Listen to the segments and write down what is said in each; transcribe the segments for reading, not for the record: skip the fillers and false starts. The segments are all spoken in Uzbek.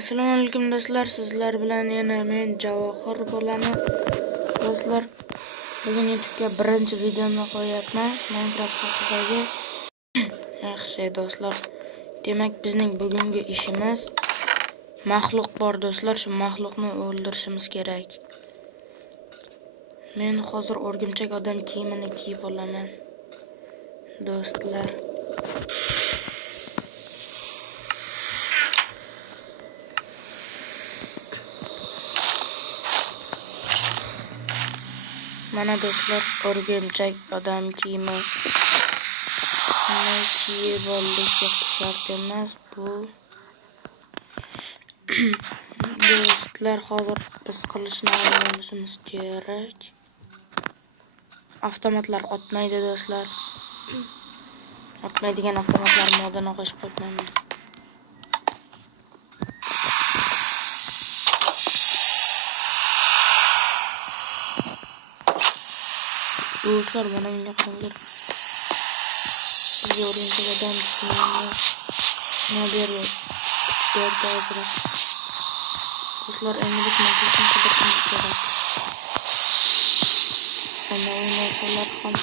Assalomu alaykum do'stlar, sizlar bilan yana men Javohir bo'laman. Do'stlar, bugun YouTube'ga birinchi videoni qo'yapman. Minecraft haqidagi. Yaxshi do'stlar. Demak, bizning bugungi ishimiz maxluq bor do'stlar, shu maxluqni o'ldirishimiz kerak. Men hozir o'rgimchak odam kiyimini kiyib olaman. Do'stlar, mana do'stlar, o'rgimchak odam kiyimi kiyib oldik, shart emas bu. Do'stlar, hozir biz qilishni o'rganishimiz kerak. Avtomatlar otmaydi do'stlar. Otmaydigan avtomatlar modini qo'shib qo'ymayman. Do'stlar, mana bunga qaranglar. Bizga o'rgimchak odam kiyimi nima berdi? Kuch berdi hozir. Do'stlar, endi biz maxluqni qidirishimiz kerak. Mana bu narsalar ham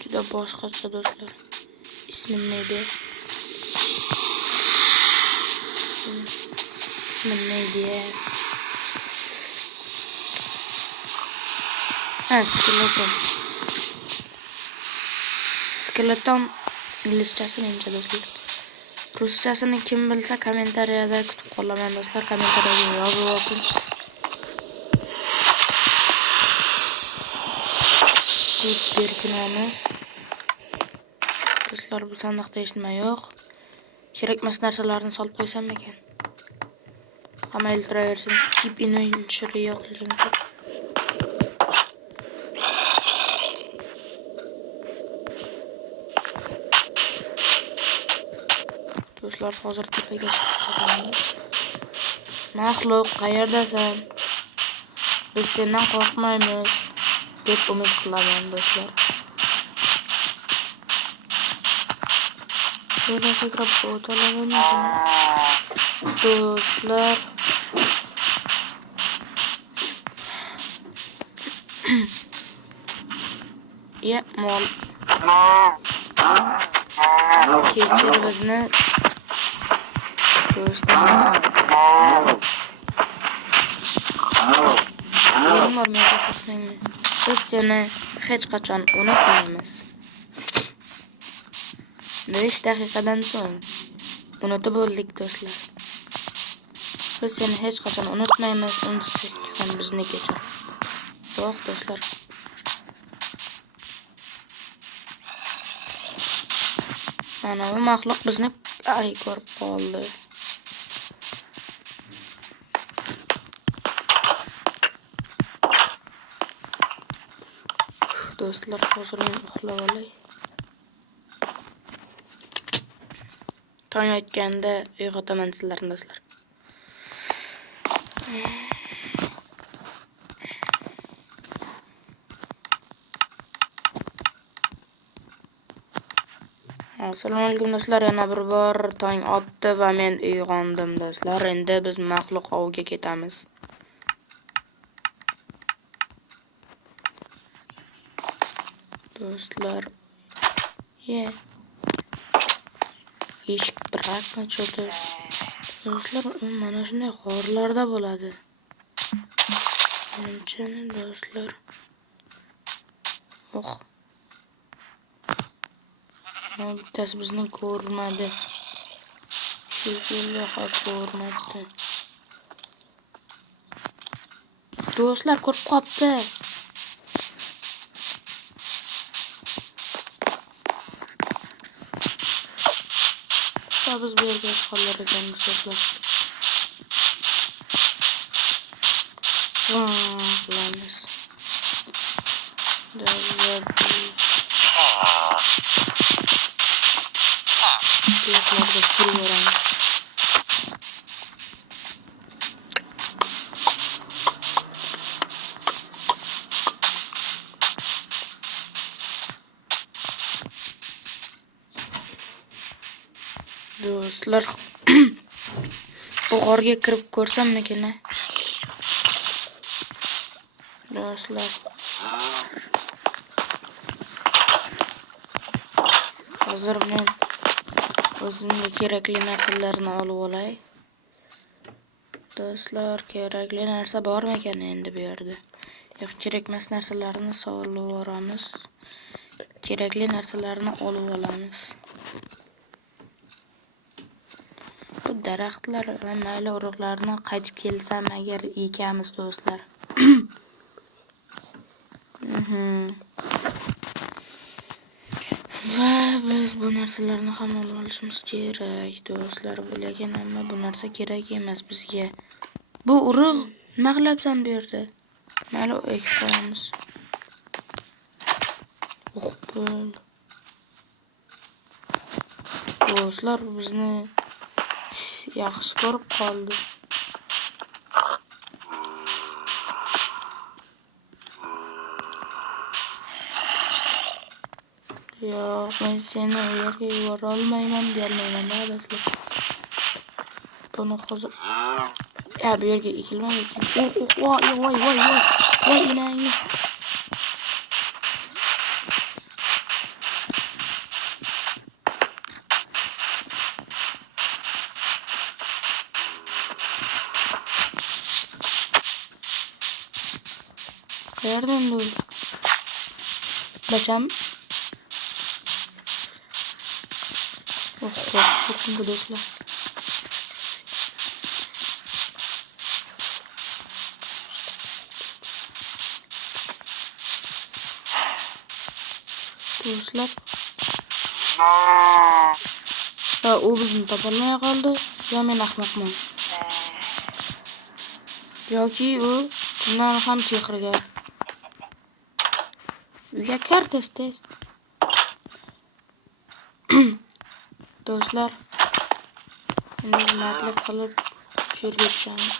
juda boshqacha do'stlar. Ismi neydi? Ismi neydi? Skeleton. Skeleton inglizchasi nechta do'stlar? Ruschasini kim bilsa kommentariyada kutib qolaman do'stlar. Kommentariyada yozib o'qing. Bu berkinamiz. Do'stlar, bu sandiqda hech nima yo'q. Kerakmas narsalarni solib qo'ysam ekan. Qamayil turaversin. Keep inventory yo'q linki. Do'stlar, hozir tepaga chiqamiz. Maxluq, qayerdasan? Biz sendan qo'rqmaymiz deb umid qilaman do'stlar. Shuna sakrab o'talaman do'stlar. Ya mol. Kechir bizni do'stlar. Biz seni hech qachon unutmaymiz. 5 daqiqadan so'ng unutib bo'ldik do'stlar. Biz seni hech qachon unutmaymiz, unutsak ham bizni kechir. Yo'q do'stlar. Mana bu maxluq bizni ko'rib qoldi. Do'stlar, hozir men uxlab olay. Tong otganda uyg'otaman sizlarni do'stlar. Assalomu alaykum do'stlar, yana bir bor tong otdi va men uyg'ondim do'stlar. Endi biz maxluq oviga ketamiz. Do'stlar, eshik bırakma cho'ti. Do'stlar, mana shunday g'orlarda bo'ladi. Menimchani do'stlar. Bittasi bizni ko'rmadi. Shekilli ko'rmadi. Do'stlar, ko'rib qopti. Biz bu yerga qollar ekanmiz do'stlar. Qilamiz. Do'stlar, suraveramiz. Do'stlar, Bu g'orga kirib ko'rsammikin? Do'stlar. Hozir men o'zimga kerakli narsalarni olib olay. Do'stlar, kerakli narsa bormi ekan endi bu yerda? Yo'q, kerakmas narsalarni solib yuboramiz. Kerakli narsalarni olib olamiz. Bu daraxtlar va mayli urug'larni qaytib kelsam agar ekamiz do'stlar. Va biz bu narsalarni ham olib olishimiz kerak do'stlar. Lekin ammo bu narsa kerak emas bizga. Bu urug' nima qilyapsan bu yerda? Mayli ekib qo'yamiz. Do'stlar bizni yaxshi ko'rib qoldi. Yo'q, men seni u yerga yubora olmayman deyolmayman do'stlar. Buni hozir bu yerga ekilmadi. Voy inangi. Qayerdan bu? Bacham. Korktum bu do'stlar. Do'stlar. U bizni topolmay qoldi. Yo men ahmoqman. Yoki u bundan ham sehrga. Uyga kir tez. Do'stlar, endi mardlik qilib shu yerga tushamiz.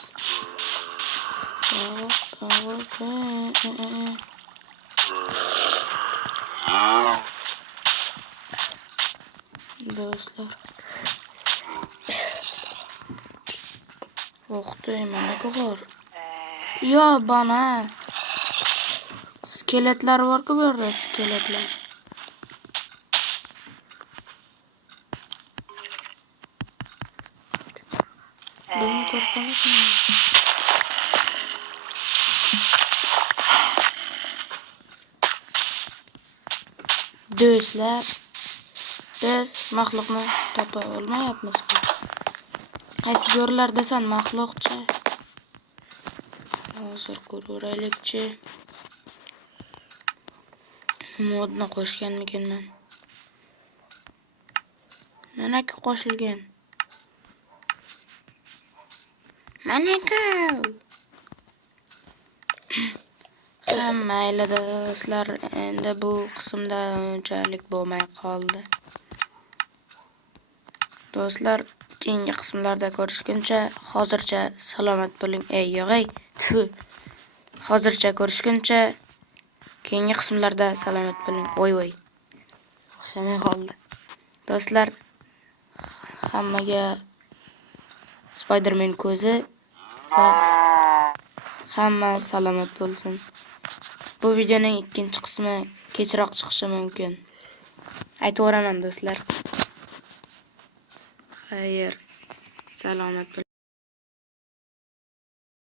Do'stlar. O'qdi, mana ko'g'or. Yo, bana. Skeletlar bor-ku bu yerda, skeletlar. Beni korkmasın. Do'stlar, biz maxluqni topa olmayapmiz. Qaysi go'rlar desan maxluqcha. Hozir ko'raylikchi. Modni qo'shganmikinman? Mana-ku qo'shilgan. Mana-ku. Mayli do'stlar, endi bu qismda unchalik bo'lmay qoldi. Do'stlar, keyingi qismlarda ko'rishguncha hozircha salomat bo'ling. Yo'g'ay. Hozircha ko'rishguncha keyingi qismlarda salomat bo'ling. Voy. O'xshamay qoldi. Do'stlar, hammaga Spiderman ko'zi va hamma salomat bo'lsin. Bu videoning ikkinchi qismi kechroq chiqishi mumkin. Aytaveraman do'stlar. Xayr. Salomat bo'ling.